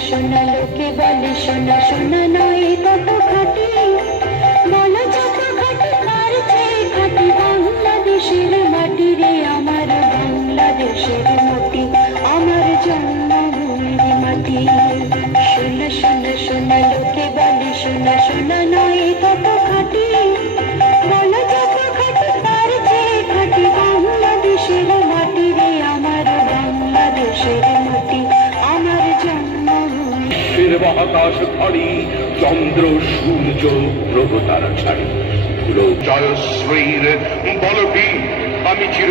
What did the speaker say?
সোনা লোকে বলে সোনা সোনা নয় তত খাঁটি বলো যত খাঁটি কার চেয়ে খাঁটি বাংলাদেশের মাটি রে আমার বাংলাদেশের মাটি আমার জন্মভূমির মাটি সোনা সোনা সোনা লোকে বলে সোনা সোনা নয় তত খাঁটি বলো যত খাঁটি কার চেয়ে খাঁটি বাংলাদেশের মাটি রে আমার বাংলাদেশের মাটি আমার জন্মভূমি মহাকাশ ঘড়ি চন্দ্র সূর্য গ্রহ তারা ছাড়ি জয়শ্রীর বলবি আমি চির